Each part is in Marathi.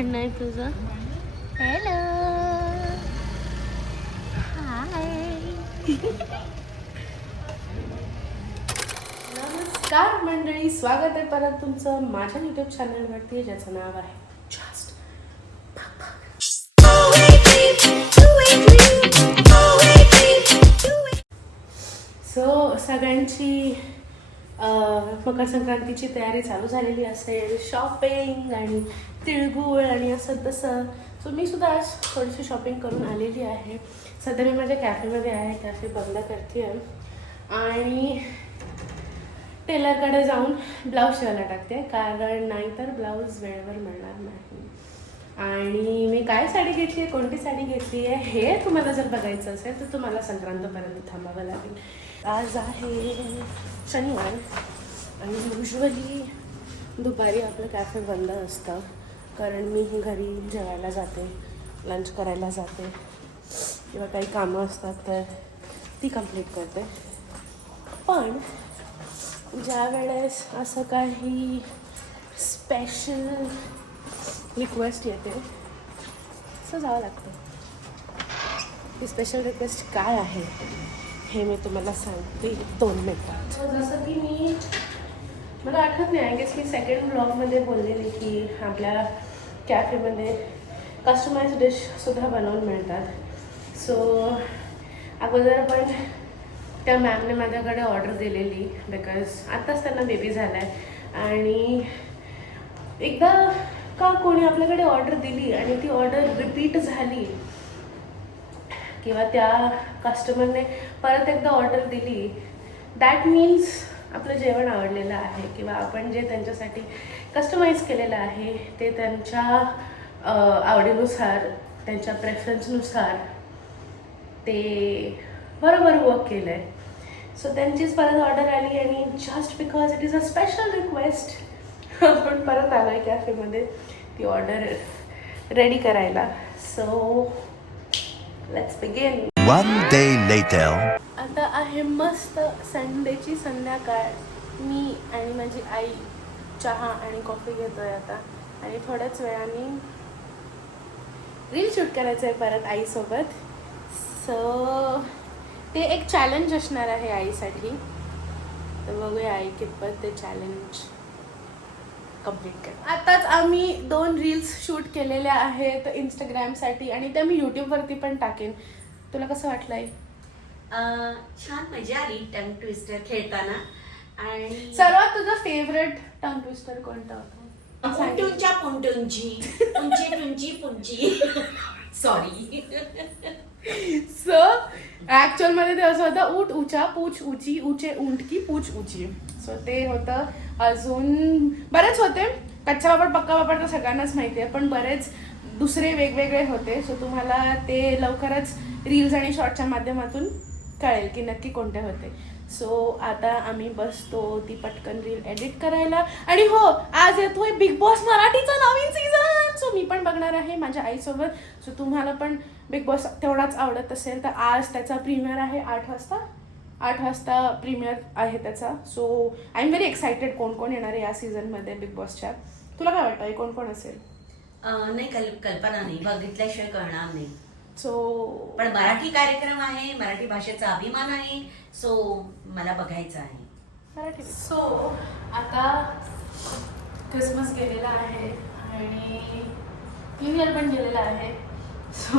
म्हणणं आहे तुझं? Hello hi. नमस्कार मंडळी, स्वागत आहे परत तुमचं माझ्या यूट्यूब चॅनलवरती ज्याचं नाव आहे जस्ट. सो सगळ्यांची मकर संक्रांतीची तयारी चालू झालेली असेल, शॉपिंग आणि तिळगुळ आणि असं तसं. सो मी सुद्धा आज थोडीशी शॉपिंग करून आलेली आहे. सध्या मी माझ्या कॅफेमध्ये आहे, कॅफे बंद करते आहे आणि टेलरकडे जाऊन ब्लाऊज शिवायला टाकते, कारण नाहीतर ब्लाऊज वेळेवर मिळणार नाही. आणि मी काय साडी घेतली आहे, कोणती साडी घेतली आहे हे तुम्हाला जर बघायचं असेल तर तुम्हाला संक्रांतपर्यंत थांबावं लागेल. आज आहे शनिवार आणि युजली दुपारी आपलं कॅफे बंद असतं, कारण मी घरी जेवायला जाते, लंच करायला जाते किंवा काही कामं असतात तर ती कंप्लीट करते. पण ज्या वेळेस असं काही स्पेशल रिक्वेस्ट येते असं जावं लागतं. ती स्पेशल रिक्वेस्ट काय आहे हे मी तुम्हाला सांगते 2 मिनिटात. जसं की मला आठवत नाही, आय गेस मी सेकंड ब्लॉगमध्ये बोललेली की आपल्या कॅफेमध्ये कस्टमाइज डिशसुद्धा बनवून मिळतात. सो अगोदर पण त्या मॅमने माझ्याकडे ऑर्डर दिलेली, बिकॉज आत्ताच त्यांना बेबी झाला आहे आणि एकदा का कोणी आपल्याकडे ऑर्डर दिली आणि ती ऑर्डर रिपीट झाली किंवा त्या कस्टमरने परत एकदा ऑर्डर दिली, दॅट मीन्स आपलं जेवण आवडलेलं आहे किंवा आपण जे त्यांच्यासाठी कस्टमाइज केलेलं आहे ते त्यांच्या आवडीनुसार, त्यांच्या प्रेफरन्सनुसार ते बरोबर वर्क केलं आहे. सो त्यांचीच परत ऑर्डर आली आणि just because it is a special request आपण परत आलो आहे कॅफेमध्ये ती ऑर्डर रेडी करायला. So let's begin. One day later. आता आहे मस्त संडेची संध्याकाळ. मी आणि माझी आई चहा आणि कॉफी घेतोय आता आणि थोड्याच वेळाने रील शूट करायचं आहे परत आईसोबत. सो ते एक चॅलेंज असणार आहे आईसाठी, तर बघूया आई कितपत ते चॅलेंज कम्प्लीट कर. आताच आम्ही 2 रील्स शूट केलेल्या आहेत इंस्टाग्रामसाठी आणि त्या मी यूट्यूबवरती पण टाकेन. तुला कसं वाटलं आहे? छान मजा आली टंग ट्विस्टर खेळताना. आणि सर्वात तुझं फेवरेट टंग ट्विस्टर कोणतं होतं? पुंटूंच्या पुंटूंची पुंची टुंची पुंची सॉरी. सो ॲक्च्युअलमध्ये ते असं होतं, ऊट ऊचा पूछ ऊची ऊचे ऊंट की पूछ ऊची. सो ते होतं. अजून बरेच होते. कच्चा पापड पक्का पापड तर सगळ्यांनाच माहिती आहे, पण बरेच दुसरे वेगवेगळे होते. सो तुम्हाला ते लवकरच रील्स आणि शॉर्टच्या माध्यमातून कळेल की नक्की कोणते होते. सो आता आम्ही बसतो ती पटकन रील एडिट करायला. आणि हो, आज येतोय बिग बॉस मराठीचा नवीन सीझन. सो मी पण बघणार आहे माझ्या आईसोबत. सो तुम्हाला पण बिग बॉस तेवढाच आवडत असेल तर आज त्याचा प्रीमियर आहे 8 वाजता प्रीमियर आहे त्याचा. So I am very excited कोण कोण येणार आहे या सीझनमध्ये बिग बॉसच्या. तुला काय वाटतं कोण कोण असेल? नाही, कल्पना नाही, बघितल्याशिवाय कळणार नाही. सो पण मराठी कार्यक्रम आहे, मराठी भाषेचा अभिमान आहे, सो मला बघायचं आहे मराठी. सो आता क्रिसमस गेलेला आहे आणि न्यू इयर पण गेलेला आहे. सो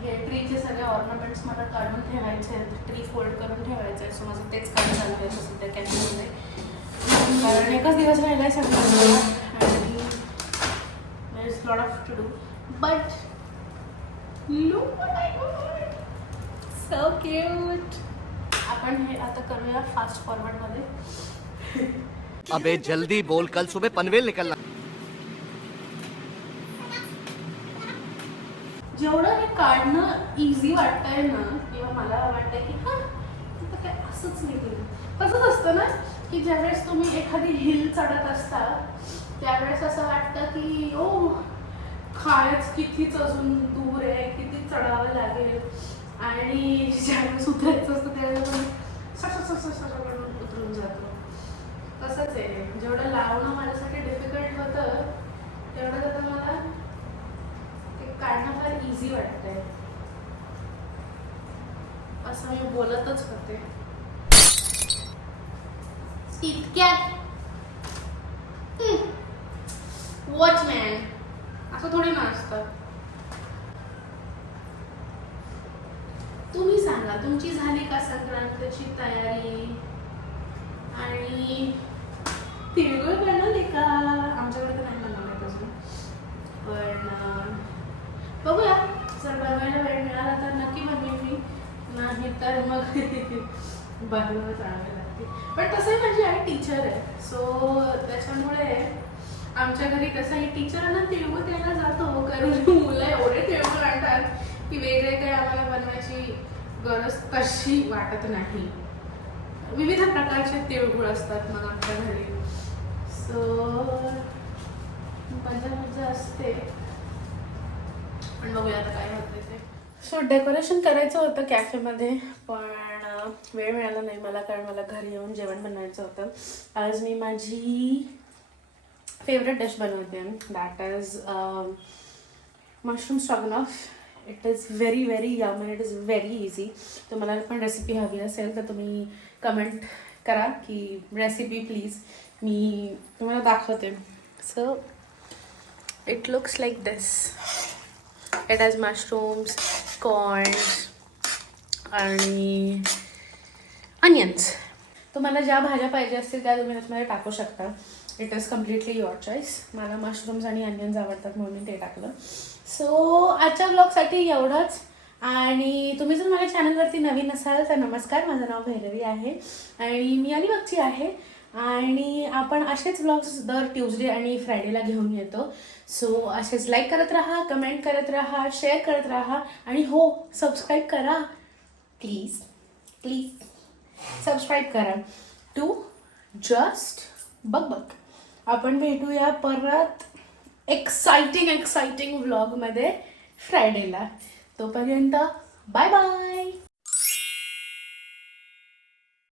हे ट्रीचे सगळे ऑर्नामेंट्स मला काढून ठेवायचे आहेत, ट्री फोल्ड करून ठेवायचं आहे. सो माझं तेच काम चालू आहे सध्या कॅफेमध्ये, कारण एकच दिवस राहिला आहे सगळं आणि there is lot of to do. But look what I got, so cute. आपण हे आता करूया फास्ट फॉरवर्डमध्ये. अबे जल्दी बोल, कल सुबह पनवेल निकलना. जेवढं हे काढणं इझी वाटतंय ना, किंवा मला वाटतंय की हां तर काय असंच नाही केलं. तसंच असतं ना की ज्यावेळेस तुम्ही एखादी हिल चढत असता त्यावेळेस असं वाटतं की ओ खायच कितीच अजून दूर आहे, किती चढावं लागेल. आणि ज्यावेळेस उतरायचं असतं त्यावेळेस उतरून जातो. तसंच आहे, जेवढं लावणं माझ्यासाठी डिफिकल्ट होतं तेवढं आता मला लागते. असं मी बोलतच होते इतक्यात. वॉचमॅन असं थोडी ना असतं. तुम्ही सांगा, तुमची झाली का संक्रांतीची तयारी? आणि तिळगुळ बनवले का? आमच्याकडे तर नाही बनवले अजून, पण बघूया. जर बनवायला वेळ मिळाला तर नक्की बनवेन मी, नाही तर मग बनवत आणावे लागते. पण तसंही माझी आई टीचर आहे, सो त्याच्यामुळे आमच्या घरी तसंही टीचरांना तिळगुळ द्यायला जातो, कारण मुलं एवढे तिळगुळ आणतात की वेगळे काही आम्हाला बनवायची गरज तशी वाटत नाही. विविध प्रकारचे तिळगुळ असतात मग आमच्या घरी, सो मजा असते. पण बघूया आता काय होते ते. सो डेकोरेशन करायचं होतं कॅफेमध्ये, पण वेळ मिळाला नाही मला, कारण मला घरी येऊन जेवण बनवायचं होतं. आज मी माझी फेवरेट डिश बनवते, that is mushroom stroganoff. It is very very yum and it is very easy. तुम्हाला पण रेसिपी हवी असेल तर तुम्ही कमेंट करा की रेसिपी प्लीज, मी तुम्हाला दाखवते. So it looks like this. It has mushrooms, corns आणि अनियन्स. तुम्हाला ज्या भाज्या पाहिजे असतील त्या तुम्ही त्याच्यामध्ये टाकू शकता. It is completely your choice. मला मशरूम्स आणि अनियन्स आवडतात म्हणून मी ते टाकलं. सो आजच्या ब्लॉगसाठी एवढंच. आणि तुम्ही जर माझ्या चॅनलवरती नवीन असाल तर नमस्कार, माझं नाव भैरवी आहे आणि मी अलिबागची आहे. आणि आपण असेच ब्लॉग्स दर ट्यूजडे आणि फ्रायडेला घेऊन येतो. सो असेच लाईक करत राहा, कमेंट करत राहा, शेअर करत राहा आणि हो, सबस्क्राईब करा प्लीज. प्लीज सबस्क्राईब करा टू जस्ट बग. आपण भेटूया परत एक्साइटिंग व्लॉगमध्ये फ्रायडेला. तोपर्यंत बाय बाय.